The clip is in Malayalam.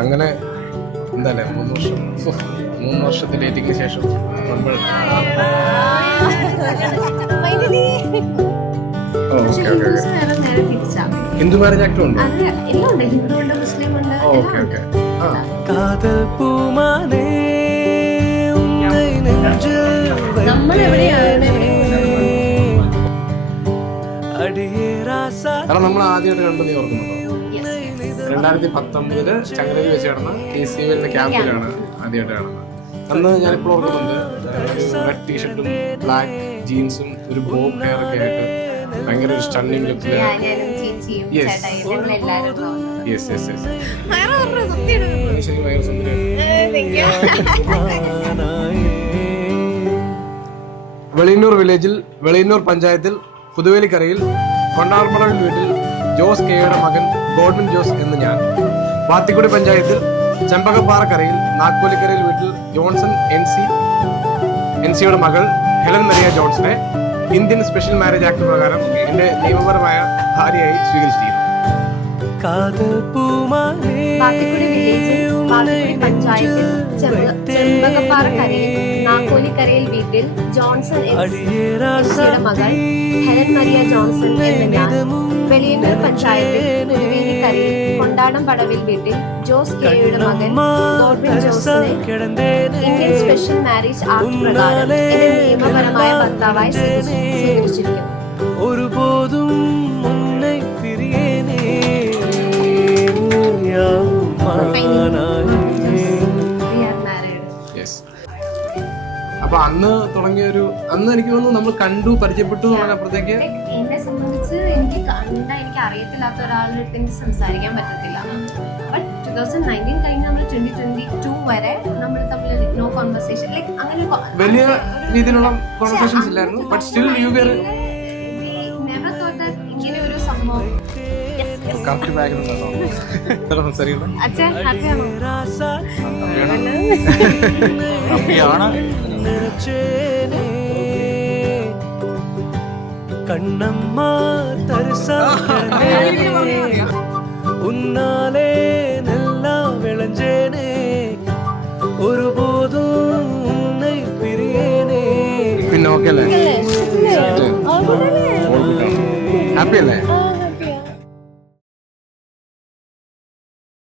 അങ്ങനെ എന്താല്ലേ 3 വർഷത്തെ ഡേറ്റിംഗിന് ശേഷം നമ്മൾ ഹിന്ദു മാരേജ് ആക്ടും ഉണ്ടോ? Okay okay. കാരണം നമ്മൾ ആദ്യമായിട്ട് കണ്ടു, നീ ഓർക്കുന്നുണ്ടോ? 2019 ചങ്ങരയിൽ വെച്ച് നടന്ന KCVL ക്യാമ്പിലാണ് ആദ്യമായിട്ട് കാണുന്നത്. അന്ന് ഞാനിപ്പോൾ ഓർക്കുന്നുണ്ട്, റെഡ് ടീഷർട്ടും ബ്ലാക്ക് ജീൻസും ഒരു ബോബ് ഹെയർ ഒക്കെ ആയിട്ട് ഭയങ്കര ഒരു സ്റ്റണ്ണിങ് ലുക്കില്. ശരി, ഭയങ്കര സുന്ദരിയാണ്. വെളിയന്നൂർ വില്ലേജിൽ വെളിയന്നൂർ പഞ്ചായത്തിൽ പുതുവേലിക്കരയിൽ കൊണ്ടാർപ്പടവിൽ വീട്ടിൽ ജോസ് കെയുടെ മകൻ ഗോഡ്വിൻ ജോസ് എന്ന് ഞാൻ. വാത്തിക്കുടി പഞ്ചായത്തിൽ ചെമ്പകപ്പാറക്കരയിൽ നാക്കോലിക്കരയിൽ വീട്ടിൽ ജോൺസൺ NC യുടെ മകൾ ഹെലൻ മരിയ ജോൺസനെ ഇന്ത്യൻ സ്പെഷ്യൽ മാരേജ് ആക്ട് പ്രകാരം എന്റെ നിയമപരമായ ഭാര്യയായി സ്വീകരിച്ചിരിക്കുന്നു. വാത്തിക്കുടി വില്ലേജിൽ വാത്തിക്കുടി പഞ്ചായത്തിൽ ചെമ്പകപ്പാറക്കരയിൽ നാക്കോലിക്കരയിൽ വീട്ടിൽ ജോൺസൺ NCയുടെ മകൾ ഹെലൻ മരിയ ജോൺസൺ എന്ന ഞാൻ. വെളിയന്നൂർ പഞ്ചായത്തിൽ പുതുവേലിക്കരയിൽ കൊണ്ടാടം പടവിൽ വീട്ടിൽ ജോസ് കെയുടെ മകൻ ഗോഡ്വിൻ ജോസിനെ ഇന്ത്യൻ സ്പെഷ്യൽ മാരേജ് ആക്ട് പ്രകാരം എന്റെ നിയമപരമായ ഭർത്താവായി സ്വീകരിച്ചിരിക്കുന്നു. അപ്പൊ അന്ന് തുടങ്ങിയൊരു എനിക്ക് തോന്നുന്നു നമ്മൾ കണ്ടു പരിചയപ്പെട്ടു അപ്പുറത്തേക്ക് എന്നെ സംബന്ധിച്ച് എനിക്ക് അറിയത്തില്ലാത്ത ഒരാളുടെ അടുത്ത് എനിക്ക് സംസാരിക്കാൻ പറ്റത്തില്ല. ബട്ട് 2019 കഴിഞ്ഞ് നമ്മൾ 2022 വരെ നമ്മൾ തമ്മിൽ നോ കോൺവെർസേഷൻ, ലൈക്ക് അങ്ങനെ വലിയ രീതിയിലുള്ള കോൺവെർസേഷൻസ് ഇല്ലായിരുന്നു. But still you were never thought that ഇങ്ങനെ ഒരു സംഭവം. കറക്റ്റ് ബാക്ക്ഗ്രൗണ്ട് ആണോ സംസാരിക്കുന്നത്? അച്ഛൻ ഹാപ്പിയാണോ? ഹാപ്പിയാണ്. കണ്ണമ്മ ഉന്നാലേ നെല്ല വിളഞ്ചേനേ ഒരു പോതും ഉന്നെ പിരിയേനേ. പിന്നെ ഓക്കെ അല്ലേ? ഹാപ്പി അല്ലേ?